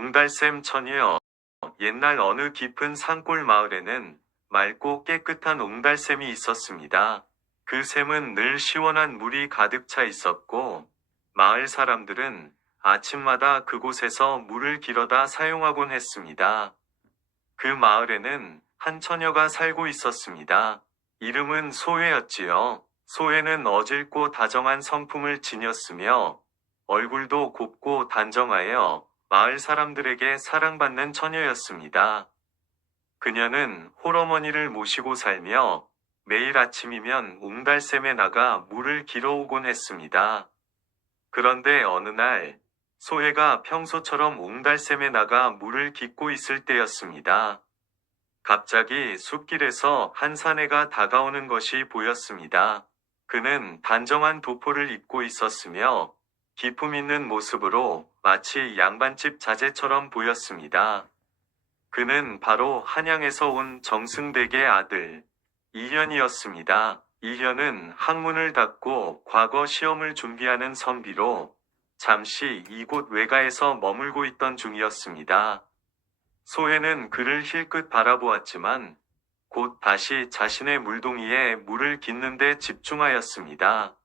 옹달샘 처녀. 옛날 어느 깊은 산골 마을에는 맑고 깨끗한 옹달샘이 있었습니다. 그 샘은 늘 시원한 물이 가득 차 있었고, 마을 사람들은 아침마다 그곳에서 물을 길어다 사용하곤 했습니다. 그 마을에는 한 처녀가 살고 있었습니다. 이름은 소혜였지요. 소혜는 어질고 다정한 성품을 지녔으며 얼굴도 곱고 단정하여 마을 사람들에게 사랑받는 처녀였습니다. 그녀는 홀어머니를 모시고 살며 매일 아침이면 옹달샘에 나가 물을 길어오곤 했습니다. 그런데 어느 날 소혜가 평소처럼 옹달샘에 나가 물을 깃고 있을 때였습니다. 갑자기 숲길에서 한 사내가 다가오는 것이 보였습니다. 그는 단정한 도포를 입고 있었으며 기품 있는 모습으로 마치 양반집 자제처럼 보였습니다. 그는 바로 한양에서 온 정승댁의 아들 이현이었습니다. 이현은 학문을 닫고 과거 시험을 준비하는 선비로 잠시 이곳 외가에서 머물고 있던 중이었습니다. 소혜는 그를 힐끗 바라보았지만 곧 다시 자신의 물동이에 물을 깃는 데 집중하였습니다.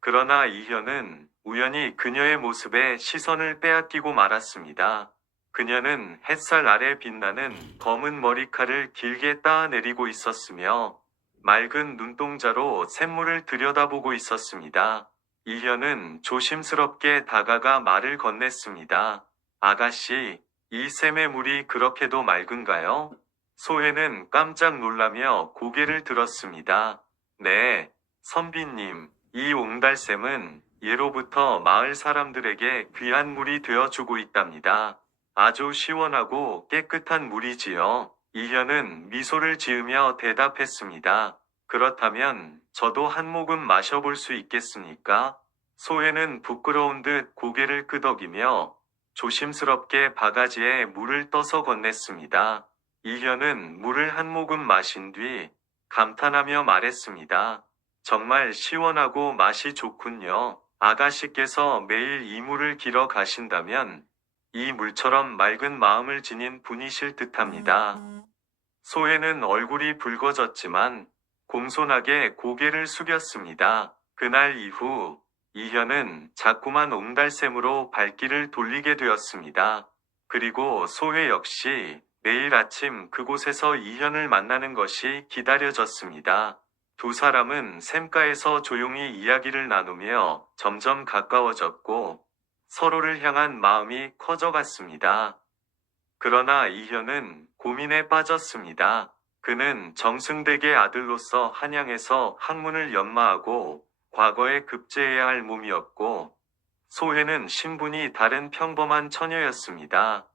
그러나 이현은 우연히 그녀의 모습에 시선을 빼앗기고 말았습니다. 그녀는 햇살 아래 빛나는 검은 머리칼을 길게 따내리고 있었으며 맑은 눈동자로 샘물을 들여다보고 있었습니다. 이현은 조심스럽게 다가가 말을 건넸습니다. 아가씨, 이 샘의 물이 그렇게도 맑은가요? 소혜는 깜짝 놀라며 고개를 들었습니다. 네, 선비님, 이 옹달샘은 예로부터 마을 사람들에게 귀한 물이 되어주고 있답니다. 아주 시원하고 깨끗한 물이지요. 이현은 미소를 지으며 대답했습니다. 그렇다면 저도 한 모금 마셔볼 수 있겠습니까? 소혜는 부끄러운 듯 고개를 끄덕이며 조심스럽게 바가지에 물을 떠서 건넸습니다. 이현은 물을 한 모금 마신 뒤 감탄하며 말했습니다. 정말 시원하고 맛이 좋군요. 아가씨께서 매일 이 물을 길어 가신다면 이 물처럼 맑은 마음을 지닌 분이실 듯합니다. 소혜는 얼굴이 붉어졌지만 공손하게 고개를 숙였습니다. 그날 이후 이현은 자꾸만 옹달샘으로 발길을 돌리게 되었습니다. 그리고 소혜 역시 매일 아침 그곳에서 이현을 만나는 것이 기다려졌습니다. 두 사람은 샘가에서 조용히 이야기를 나누며 점점 가까워졌고 서로를 향한 마음이 커져갔습니다. 그러나 이현은 고민에 빠졌습니다. 그는 정승댁의 아들로서 한양에서 학문을 연마하고 과거에 급제해야 할 몸이었고 소혜는 신분이 다른 평범한 처녀였습니다.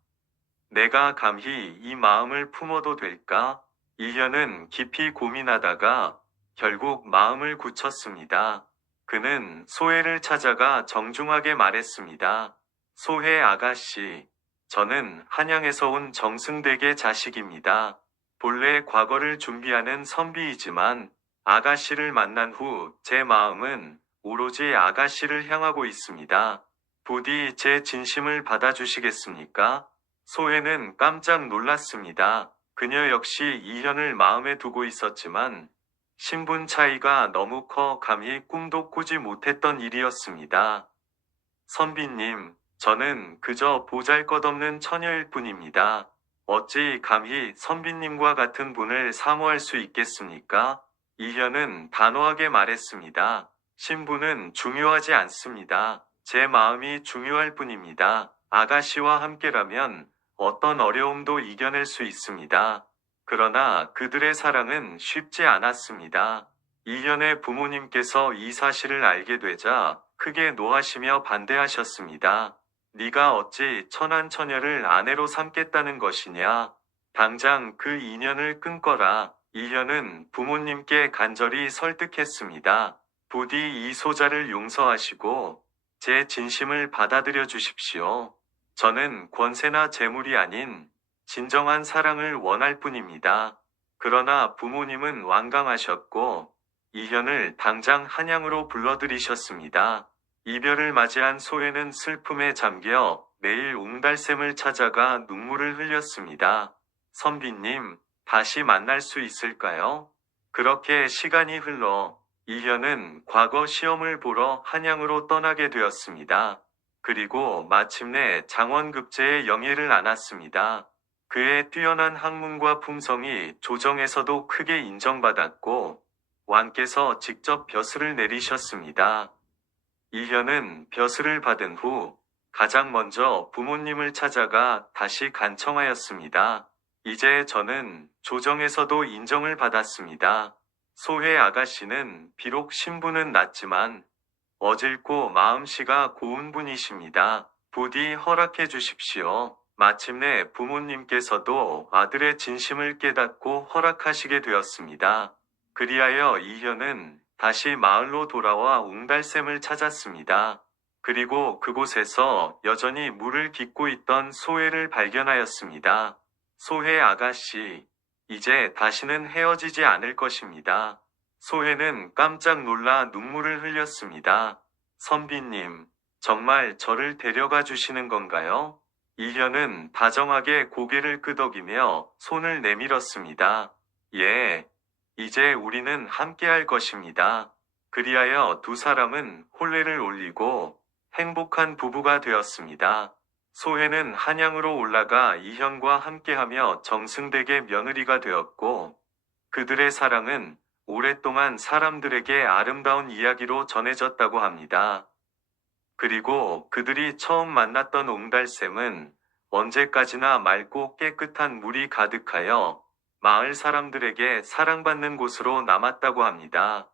내가 감히 이 마음을 품어도 될까? 이현은 깊이 고민하다가 결국 마음을 굳혔습니다. 그는 소혜를 찾아가 정중하게 말했습니다. 소혜 아가씨, 저는 한양에서 온 정승댁의 자식입니다. 본래 과거를 준비하는 선비이지만 아가씨를 만난 후 제 마음은 오로지 아가씨를 향하고 있습니다. 부디 제 진심을 받아주시겠습니까? 소혜는 깜짝 놀랐습니다. 그녀 역시 이현을 마음에 두고 있었지만 신분 차이가 너무 커 감히 꿈도 꾸지 못했던 일이었습니다. 선비님, 저는 그저 보잘것없는 처녀일 뿐입니다. 어찌 감히 선비님과 같은 분을 사모할 수 있겠습니까? 이현은 단호하게 말했습니다. 신분은 중요하지 않습니다. 제 마음이 중요할 뿐입니다. 아가씨와 함께라면 어떤 어려움도 이겨낼 수 있습니다. 그러나 그들의 사랑은 쉽지 않았습니다. 이현의 부모님께서 이 사실을 알게 되자 크게 노하시며 반대하셨습니다. 네가 어찌 천한 처녀를 아내로 삼겠다는 것이냐? 당장 그 인연을 끊거라. 이현은 부모님께 간절히 설득했습니다. 부디 이 소자를 용서하시고 제 진심을 받아들여 주십시오. 저는 권세나 재물이 아닌 진정한 사랑을 원할 뿐입니다. 그러나 부모님은 완강하셨고 이현을 당장 한양으로 불러들이셨습니다. 이별을 맞이한 소혜는 슬픔에 잠겨 매일 옹달샘을 찾아가 눈물을 흘렸습니다. 선비님, 다시 만날 수 있을까요? 그렇게 시간이 흘러 이현은 과거 시험을 보러 한양으로 떠나게 되었습니다. 그리고 마침내 장원급제의 영예를 안았습니다. 그의 뛰어난 학문과 품성이 조정에서도 크게 인정받았고 왕께서 직접 벼슬을 내리셨습니다. 이현은 벼슬을 받은 후 가장 먼저 부모님을 찾아가 다시 간청하였습니다. 이제 저는 조정에서도 인정을 받았습니다. 소혜 아가씨는 비록 신분은 낮지만 어질고 마음씨가 고운 분이십니다. 부디 허락해 주십시오. 마침내 부모님께서도 아들의 진심을 깨닫고 허락하시게 되었습니다. 그리하여 이현은 다시 마을로 돌아와 웅달샘을 찾았습니다. 그리고 그곳에서 여전히 물을 깃고 있던 소혜를 발견하였습니다. 소혜 아가씨, 이제 다시는 헤어지지 않을 것입니다. 소혜는 깜짝 놀라 눈물을 흘렸습니다. 선비님, 정말 저를 데려가 주시는 건가요? 이현은 다정하게 고개를 끄덕이며 손을 내밀었습니다. 예, 이제 우리는 함께할 것입니다. 그리하여 두 사람은 혼례를 올리고 행복한 부부가 되었습니다. 소혜는 한양으로 올라가 이현과 함께하며 정승댁의 며느리가 되었고 그들의 사랑은 오랫동안 사람들에게 아름다운 이야기로 전해졌다고 합니다. 그리고 그들이 처음 만났던 옹달샘은 언제까지나 맑고 깨끗한 물이 가득하여 마을 사람들에게 사랑받는 곳으로 남았다고 합니다.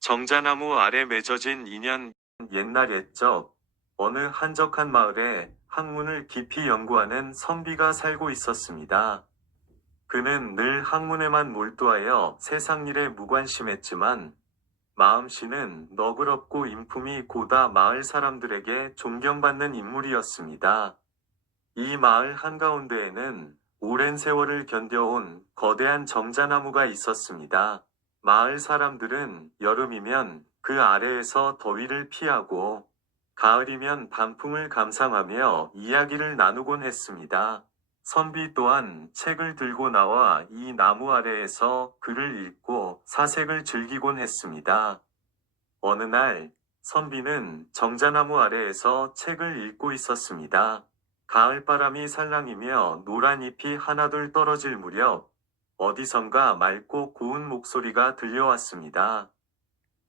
정자나무 아래 맺어진 인연. 옛날 옛적 어느 한적한 마을에 학문을 깊이 연구하는 선비가 살고 있었습니다. 그는 늘 학문에만 몰두하여 세상 일에 무관심했지만 마음씨는 너그럽고 인품이 고다 마을 사람들에게 존경받는 인물이었습니다. 이 마을 한가운데에는 오랜 세월을 견뎌온 거대한 정자나무가 있었습니다. 마을 사람들은 여름이면 그 아래에서 더위를 피하고 가을이면 단풍을 감상하며 이야기를 나누곤 했습니다. 선비 또한 책을 들고 나와 이 나무 아래에서 글을 읽고 사색을 즐기곤 했습니다. 어느 날 선비는 정자나무 아래에서 책을 읽고 있었습니다. 가을바람이 살랑이며 노란 잎이 하나둘 떨어질 무렵 어디선가 맑고 고운 목소리가 들려왔습니다.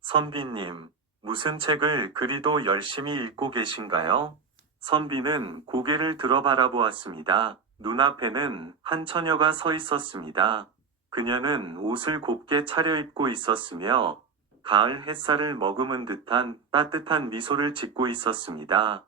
선비님, 무슨 책을 그리도 열심히 읽고 계신가요? 선비는 고개를 들어 바라보았습니다. 눈앞에는 한 처녀가 서 있었습니다. 그녀는 옷을 곱게 차려입고 있었으며 가을 햇살을 머금은 듯한 따뜻한 미소를 짓고 있었습니다.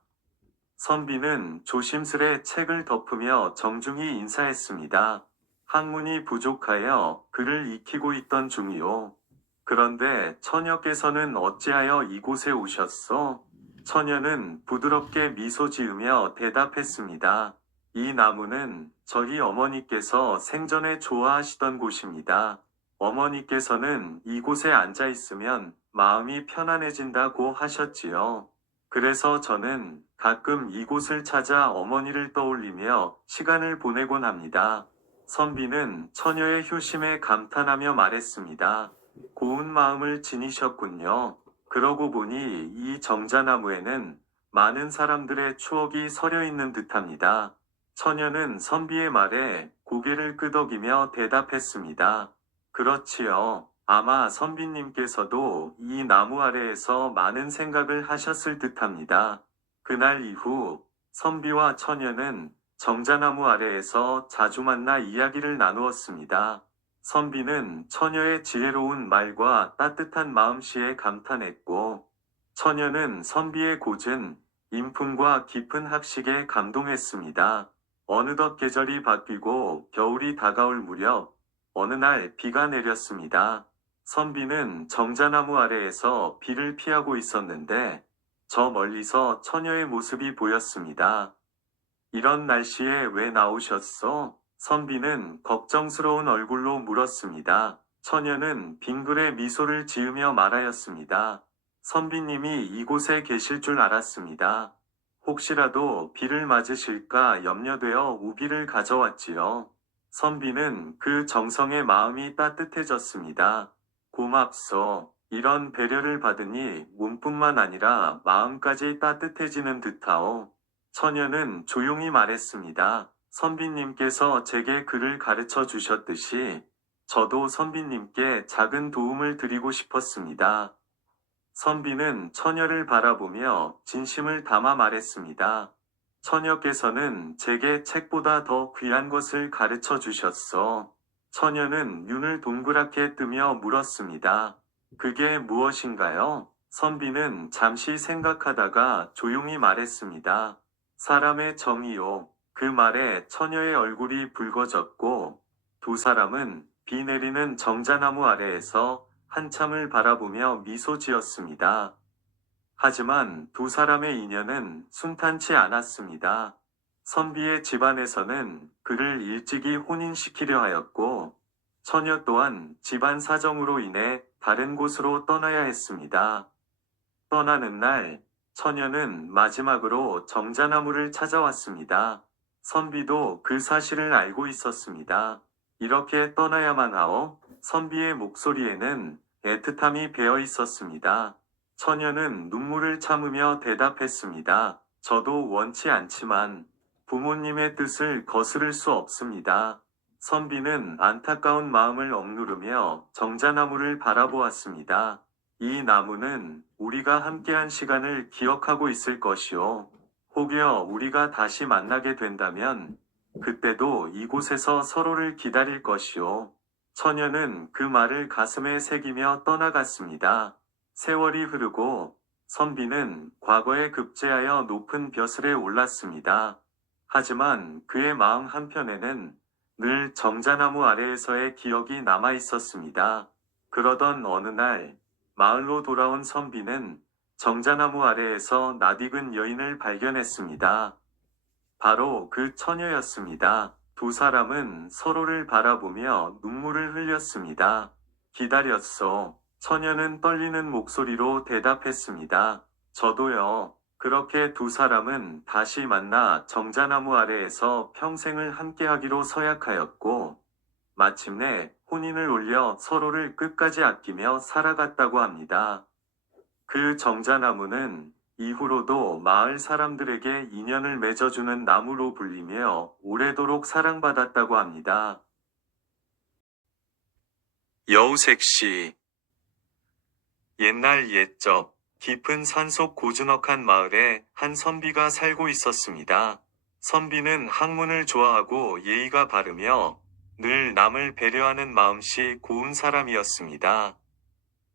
선비는 조심스레 책을 덮으며 정중히 인사했습니다. 학문이 부족하여 글을 익히고 있던 중이오. 그런데 처녀께서는 어찌하여 이곳에 오셨소? 처녀는 부드럽게 미소 지으며 대답했습니다. 이 나무는 저희 어머니께서 생전에 좋아하시던 곳입니다. 어머니께서는 이곳에 앉아 있으면 마음이 편안해진다고 하셨지요. 그래서 저는 가끔 이곳을 찾아 어머니를 떠올리며 시간을 보내곤 합니다. 선비는 처녀의 효심에 감탄하며 말했습니다. 고운 마음을 지니셨군요. 그러고 보니 이 정자나무에는 많은 사람들의 추억이 서려 있는 듯합니다. 처녀는 선비의 말에 고개를 끄덕이며 대답했습니다. 그렇지요. 아마 선비님께서도 이 나무 아래에서 많은 생각을 하셨을 듯합니다. 그날 이후 선비와 처녀는 정자나무 아래에서 자주 만나 이야기를 나누었습니다. 선비는 처녀의 지혜로운 말과 따뜻한 마음씨에 감탄했고, 처녀는 선비의 고증, 인품과 깊은 학식에 감동했습니다. 어느덧 계절이 바뀌고 겨울이 다가올 무렵, 어느 날 비가 내렸습니다. 선비는 정자나무 아래에서 비를 피하고 있었는데, 저 멀리서 처녀의 모습이 보였습니다. 이런 날씨에 왜 나오셨어? 선비는 걱정스러운 얼굴로 물었습니다. 처녀는 빙그레 미소를 지으며 말하였습니다. 선비님이 이곳에 계실 줄 알았습니다. 혹시라도 비를 맞으실까 염려되어 우비를 가져왔지요. 선비는 그 정성에 마음이 따뜻해졌습니다. 고맙소. 이런 배려를 받으니 몸뿐만 아니라 마음까지 따뜻해지는 듯하오. 처녀는 조용히 말했습니다. 선비님께서 제게 글을 가르쳐 주셨듯이 저도 선비님께 작은 도움을 드리고 싶었습니다. 선비는 처녀를 바라보며 진심을 담아 말했습니다. 처녀께서는 제게 책보다 더 귀한 것을 가르쳐 주셨어. 처녀는 눈을 동그랗게 뜨며 물었습니다. 그게 무엇인가요? 선비는 잠시 생각하다가 조용히 말했습니다. 사람의 정의요. 그 말에 처녀의 얼굴이 붉어졌고 두 사람은 비 내리는 정자나무 아래에서 한참을 바라보며 미소 지었습니다. 하지만 두 사람의 인연은 순탄치 않았습니다. 선비의 집안에서는 그를 일찍이 혼인시키려 하였고, 처녀 또한 집안 사정으로 인해 다른 곳으로 떠나야 했습니다. 떠나는 날, 처녀는 마지막으로 정자나무를 찾아왔습니다. 선비도 그 사실을 알고 있었습니다. 이렇게 떠나야만 하오? 선비의 목소리에는 애틋함이 배어 있었습니다. 처녀는 눈물을 참으며 대답했습니다. 저도 원치 않지만 부모님의 뜻을 거스를 수 없습니다. 선비는 안타까운 마음을 억누르며 정자나무를 바라보았습니다. 이 나무는 우리가 함께한 시간을 기억하고 있을 것이오. 혹여 우리가 다시 만나게 된다면 그때도 이곳에서 서로를 기다릴 것이오. 처녀는 그 말을 가슴에 새기며 떠나갔습니다. 세월이 흐르고 선비는 과거에 급제하여 높은 벼슬에 올랐습니다. 하지만 그의 마음 한편에는 늘 정자나무 아래에서의 기억이 남아 있었습니다. 그러던 어느 날 마을로 돌아온 선비는 정자나무 아래에서 낯익은 여인을 발견했습니다. 바로 그 처녀였습니다. 두 사람은 서로를 바라보며 눈물을 흘렸습니다. 기다렸소. 처녀는 떨리는 목소리로 대답했습니다. 저도요. 그렇게 두 사람은 다시 만나 정자나무 아래에서 평생을 함께하기로 서약하였고, 마침내 혼인을 올려 서로를 끝까지 아끼며 살아갔다고 합니다. 그 정자나무는 이후로도 마을 사람들에게 인연을 맺어주는 나무로 불리며 오래도록 사랑받았다고 합니다. 여우색시. 옛날 옛적 깊은 산속 고즈넉한 마을에 한 선비가 살고 있었습니다. 선비는 학문을 좋아하고 예의가 바르며 늘 남을 배려하는 마음씨 고운 사람이었습니다.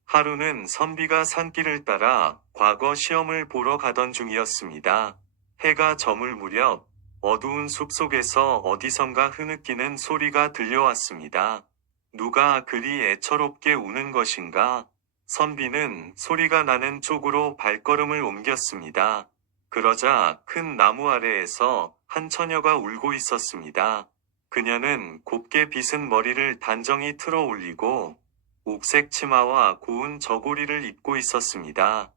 하루는 선비가 산길을 따라 과거 시험을 보러 가던 중이었습니다. 해가 저물 무렵 어두운 숲속에서 어디선가 흐느끼는 소리가 들려왔습니다. 누가 그리 애처롭게 우는 것인가? 선비는 소리가 나는 쪽으로 발걸음을 옮겼습니다. 그러자 큰 나무 아래에서 한 처녀가 울고 있었습니다. 그녀는 곱게 빗은 머리를 단정히 틀어 올리고 옥색 치마와 고운 저고리를 입고 있었습니다.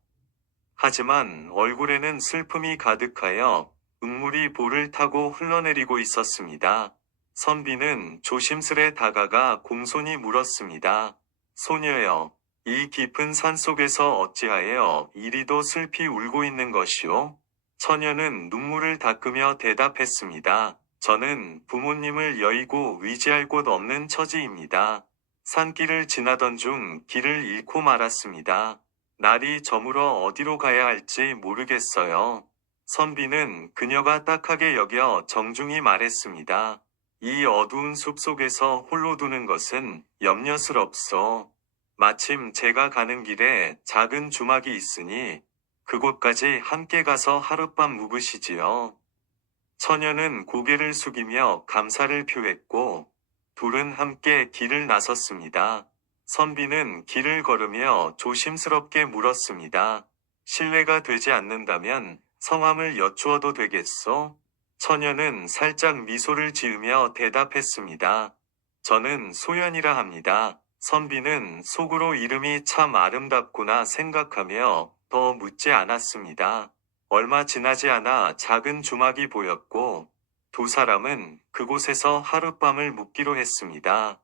하지만 얼굴에는 슬픔이 가득하여 눈물이 볼을 타고 흘러내리고 있었습니다. 선비는 조심스레 다가가 공손히 물었습니다. 소녀여, 이 깊은 산속에서 어찌하여 이리도 슬피 울고 있는 것이오? 처녀는 눈물을 닦으며 대답했습니다. 저는 부모님을 여의고 위지할 곳 없는 처지입니다. 산길을 지나던 중 길을 잃고 말았습니다. 날이 저물어 어디로 가야 할지 모르겠어요. 선비는 그녀가 딱하게 여겨 정중히 말했습니다. 이 어두운 숲속에서 홀로 두는 것은 염려스럽소. 마침 제가 가는 길에 작은 주막이 있으니 그곳까지 함께 가서 하룻밤 묵으시지요. 처녀는 고개를 숙이며 감사를 표했고 둘은 함께 길을 나섰습니다. 선비는 길을 걸으며 조심스럽게 물었습니다. 실례가 되지 않는다면 성함을 여쭈어도 되겠소? 처녀는 살짝 미소를 지으며 대답했습니다. 저는 소연이라 합니다. 선비는 속으로 이름이 참 아름답구나 생각하며 더 묻지 않았습니다. 얼마 지나지 않아 작은 주막이 보였고 두 사람은 그곳에서 하룻밤을 묵기로 했습니다.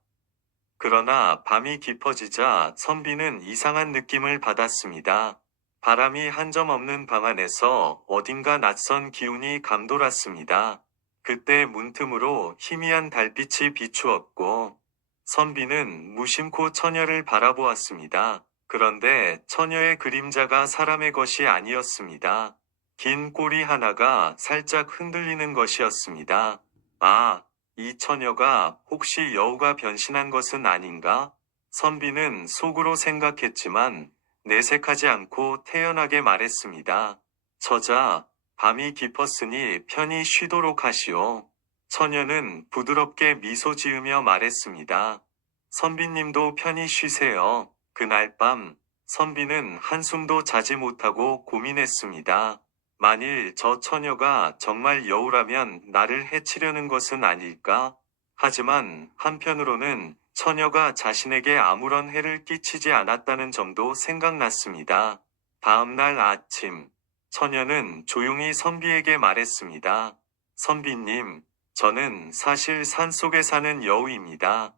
그러나 밤이 깊어지자 선비는 이상한 느낌을 받았습니다. 바람이 한 점 없는 방 안에서 어딘가 낯선 기운이 감돌았습니다. 그때 문틈으로 희미한 달빛이 비추었고 선비는 무심코 처녀를 바라보았습니다. 그런데 처녀의 그림자가 사람의 것이 아니었습니다. 긴 꼬리 하나가 살짝 흔들리는 것이었습니다. 아, 이 처녀가 혹시 여우가 변신한 것은 아닌가? 선비는 속으로 생각했지만 내색하지 않고 태연하게 말했습니다. 처자, 밤이 깊었으니 편히 쉬도록 하시오. 처녀는 부드럽게 미소 지으며 말했습니다. 선비님도 편히 쉬세요. 그날 밤, 선비는 한숨도 자지 못하고 고민했습니다. 만일 저 처녀가 정말 여우라면 나를 해치려는 것은 아닐까? 하지만 한편으로는 처녀가 자신에게 아무런 해를 끼치지 않았다는 점도 생각났습니다. 다음 날 아침, 처녀는 조용히 선비에게 말했습니다. 선비님, 저는 사실 산속에 사는 여우입니다.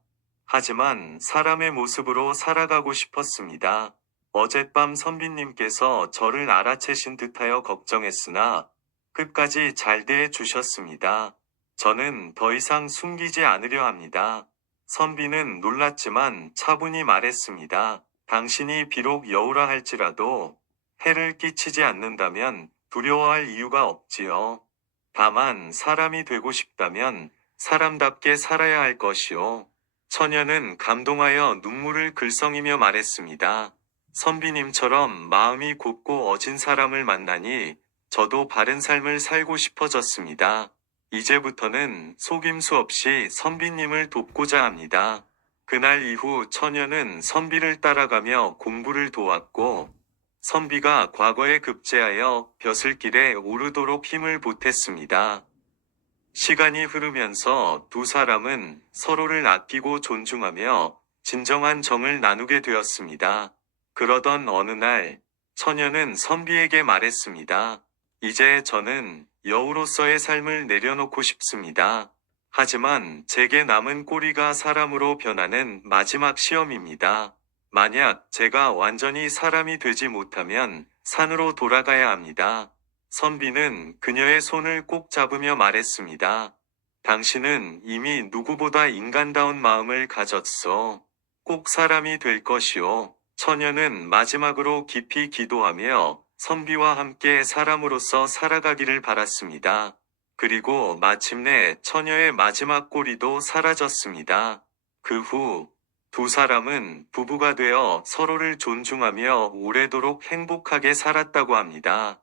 하지만 사람의 모습으로 살아가고 싶었습니다. 어젯밤 선비님께서 저를 알아채신 듯하여 걱정했으나 끝까지 잘 대해 주셨습니다. 저는 더 이상 숨기지 않으려 합니다. 선비는 놀랐지만 차분히 말했습니다. 당신이 비록 여우라 할지라도 해를 끼치지 않는다면 두려워할 이유가 없지요. 다만 사람이 되고 싶다면 사람답게 살아야 할 것이요. 처녀는 감동하여 눈물을 글썽이며 말했습니다. 선비님처럼 마음이 곱고 어진 사람을 만나니 저도 바른 삶을 살고 싶어졌습니다. 이제부터는 속임수 없이 선비님을 돕고자 합니다. 그날 이후 처녀는 선비를 따라가며 공부를 도왔고 선비가 과거에 급제하여 벼슬길에 오르도록 힘을 보탰습니다. 시간이 흐르면서 두 사람은 서로를 아끼고 존중하며 진정한 정을 나누게 되었습니다. 그러던 어느 날, 처녀는 선비에게 말했습니다. 이제 저는 여우로서의 삶을 내려놓고 싶습니다. 하지만 제게 남은 꼬리가 사람으로 변하는 마지막 시험입니다. 만약 제가 완전히 사람이 되지 못하면 산으로 돌아가야 합니다. 선비는 그녀의 손을 꼭 잡으며 말했습니다. 당신은 이미 누구보다 인간다운 마음을 가졌소. 꼭 사람이 될 것이오. 처녀는 마지막으로 깊이 기도하며 선비와 함께 사람으로서 살아가기를 바랐습니다. 그리고 마침내 처녀의 마지막 꼬리도 사라졌습니다. 그 후 두 사람은 부부가 되어 서로를 존중하며 오래도록 행복하게 살았다고 합니다.